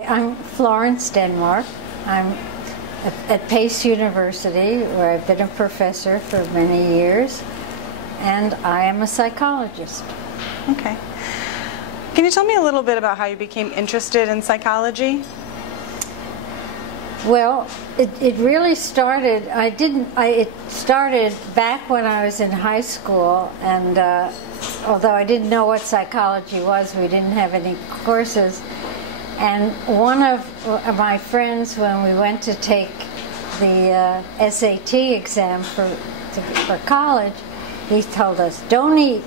I'm Florence Denmark. I'm at Pace University, where I've been a professor for many years, and I am a psychologist. Okay. Can you tell me a little bit about how you became interested in psychology? Well, it really started, it started back when I was in high school, and although I didn't know what psychology was, we didn't have any courses. And one of my friends, when we went to take the SAT exam for college, he told us, don't eat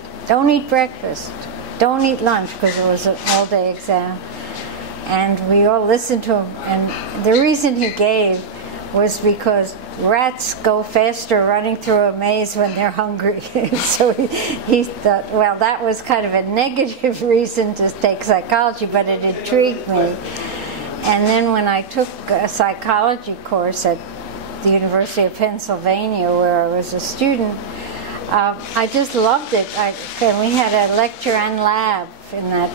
breakfast, don't eat lunch, because it was an all-day exam. And we all listened to him, and the reason he gave was because rats go faster running through a maze when they're hungry. So he thought, well, that was kind of a negative reason to take psychology, but it intrigued me. And then when I took a psychology course at the University of Pennsylvania, where I was a student, I just loved it. And we had a lecture and lab in that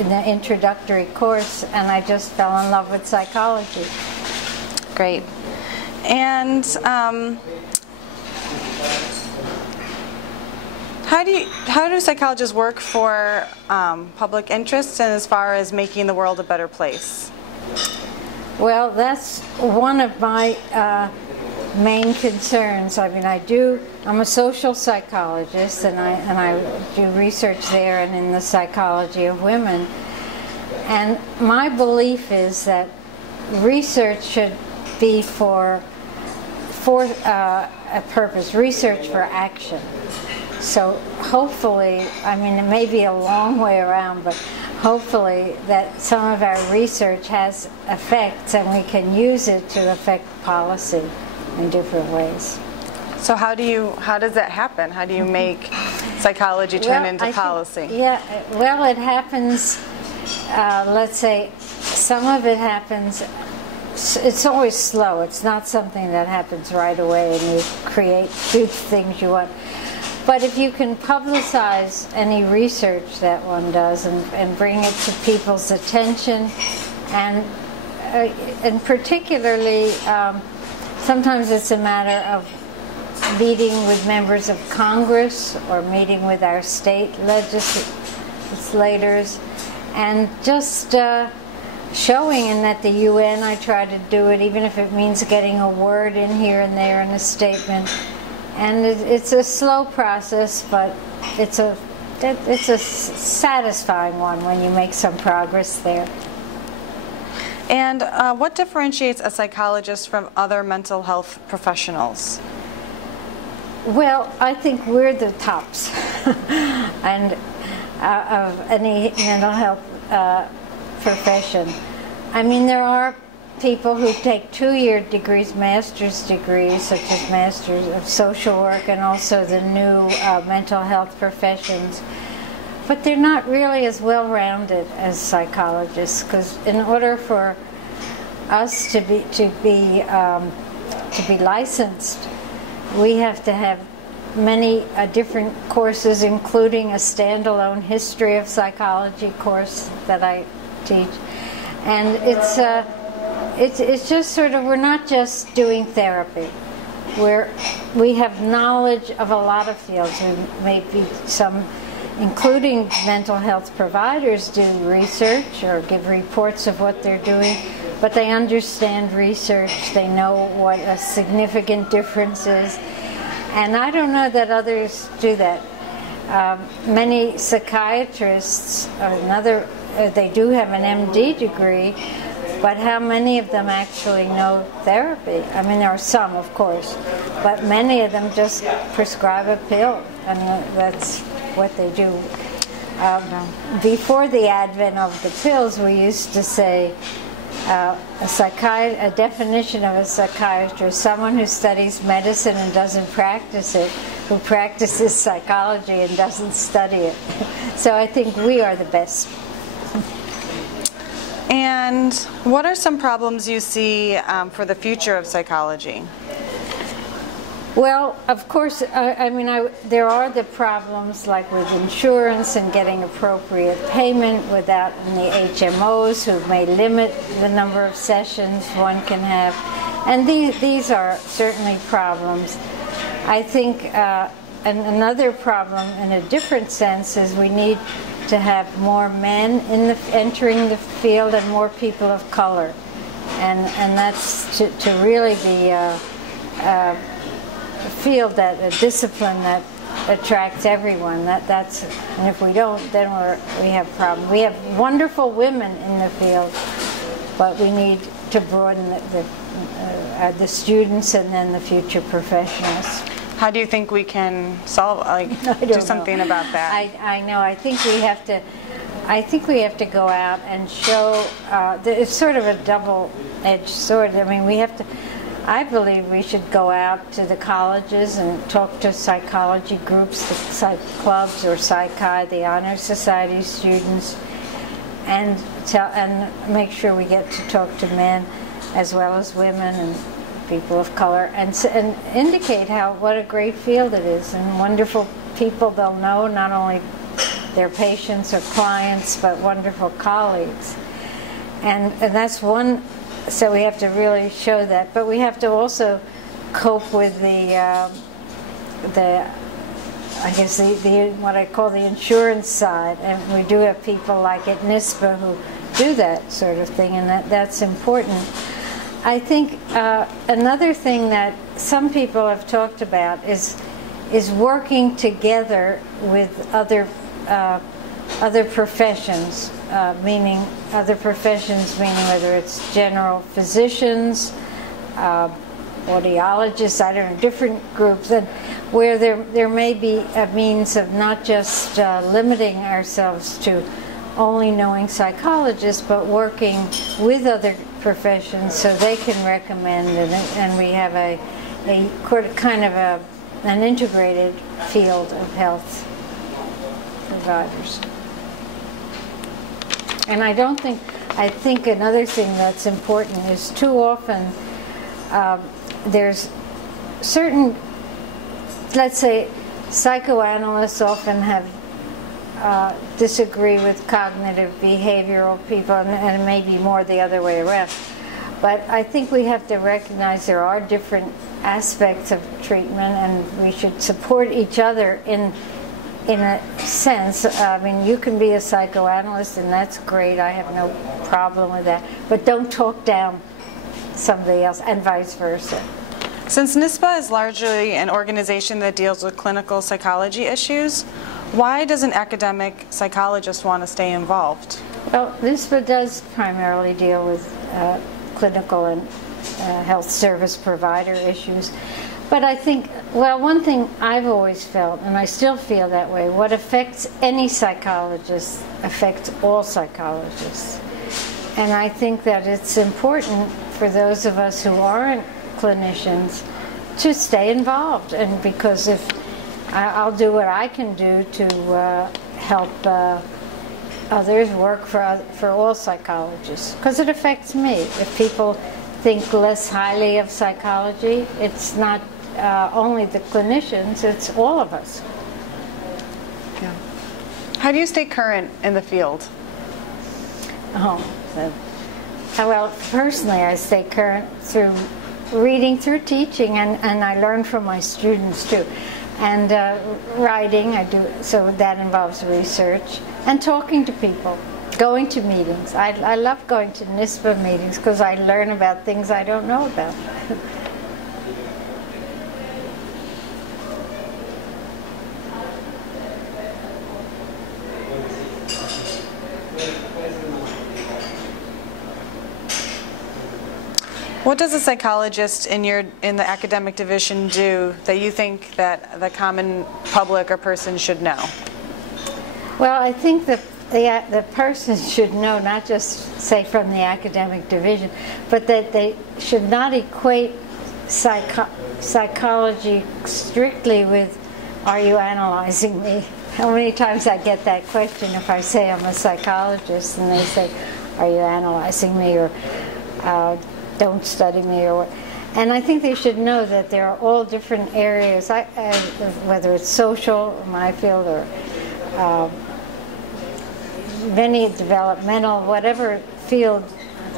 in the introductory course, and I just fell in love with psychology. Great. And how do psychologists work for public interest and as far as making the world a better place? Well, that's one of my main concerns. I mean, I'm a social psychologist, and I do research there and in the psychology of women. And my belief is that research should be for a purpose, research for action. So hopefully, I mean, it may be a long way around, but hopefully that some of our research has effects and we can use it to affect policy in different ways. So how does that happen? How do you make psychology turn into policy? Well, it happens, let's say, some of it happens, it's always slow. It's not something that happens right away and you do things you want. But if you can publicize any research that one does and bring it to people's attention, and particularly sometimes it's a matter of meeting with members of Congress or meeting with our state legislators and just showing, and at the UN I try to do it, even if it means getting a word in here and there in a statement. And it's a slow process, but it's a satisfying one when you make some progress there. And what differentiates a psychologist from other mental health professionals? Well, I think we're the tops and of any mental health profession. I mean, there are people who take 2-year degrees, master's degrees, such as Masters of Social Work and also the new mental health professions. But they're not really as well-rounded as psychologists, because in order for us to be licensed, we have to have many different courses, including a standalone history of psychology course that I teach. And it's just sort of, we're not just doing therapy. We have knowledge of a lot of fields. We may be some, including mental health providers, do research or give reports of what they're doing, but they understand research. They know what a significant difference is. And I don't know that others do that. Many psychiatrists, they do have an MD degree, but how many of them actually know therapy? I mean, there are some, of course, but many of them just prescribe a pill, and that's what they do. Before the advent of the pills, we used to say a definition of a psychiatrist: someone who studies medicine and doesn't practice it, who practices psychology and doesn't study it. So I think we are the best. And what are some problems you see for the future of psychology? Well, of course, there are the problems like with insurance and getting appropriate payment without the HMOs who may limit the number of sessions one can have. And these are certainly problems. I think and another problem in a different sense is we need to have more men entering the field and more people of color. And that's to really be a field a discipline that attracts everyone. And if we don't, then we have problems. We have wonderful women in the field, but we need to broaden the students and then the future professionals. How do you think we can do something about that? I know. I think we have to go out and show. It's sort of a double-edged sword. I mean, I believe we should go out to the colleges and talk to psychology groups, the psych clubs or psychi, the honor society students, and make sure we get to talk to men as well as women and people of color, and indicate what a great field it is and wonderful people they'll know, not only their patients or clients, but wonderful colleagues. And that's one. So we have to really show that, but we have to also cope with the what I call the insurance side, and we do have people like at NISPA who do that sort of thing, and that's important. I think another thing that some people have talked about is working together with other professions, meaning whether it's general physicians, audiologists, I don't know, different groups, and where there may be a means of not just limiting ourselves to only knowing psychologists, but working with other professions so they can recommend, and we have an integrated field of health providers. And I think another thing that's important is too often there's certain, let's say, psychoanalysts often have disagree with cognitive behavioral people, and maybe more the other way around. But I think we have to recognize there are different aspects of treatment, and we should support each other in a sense. I mean, you can be a psychoanalyst, and that's great. I have no problem with that. But don't talk down somebody else, and vice versa. Since NISPA is largely an organization that deals with clinical psychology issues, why does an academic psychologist want to stay involved? Well, NISPA does primarily deal with clinical and health service provider issues. But I think, one thing I've always felt, and I still feel that way, what affects any psychologist affects all psychologists. And I think that it's important for those of us who aren't clinicians to stay involved, and because if I'll do what I can do to help others work for all psychologists, because it affects me. If people think less highly of psychology, it's not only the clinicians, it's all of us. Yeah. How do you stay current in the field? Well, personally, I stay current through reading, through teaching, and I learn from my students too. And writing, I do, so that involves research, and talking to people, going to meetings. I love going to NISPA meetings because I learn about things I don't know about. What does a psychologist in the academic division do that you think that the common public or person should know? Well, I think that the person should know, not just say from the academic division, but that they should not equate psychology strictly with, are you analyzing me? How many times I get that question if I say I'm a psychologist, and they say, are you analyzing me, or don't study me, or And I think they should know that there are all different areas, whether it's social, my field, or many developmental, whatever field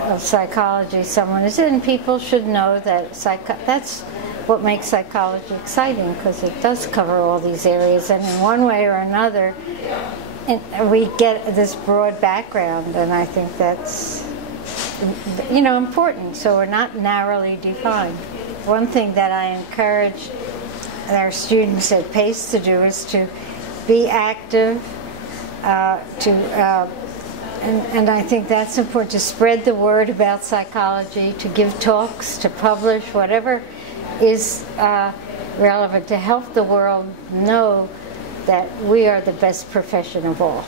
of psychology someone is in, people should know that that's what makes psychology exciting, because it does cover all these areas, and in one way or another, we get this broad background, and I think that's important, so we're not narrowly defined. One thing that I encourage our students at PACE to do is to be active, and I think that's important, to spread the word about psychology, to give talks, to publish, whatever is relevant, to help the world know that we are the best profession of all.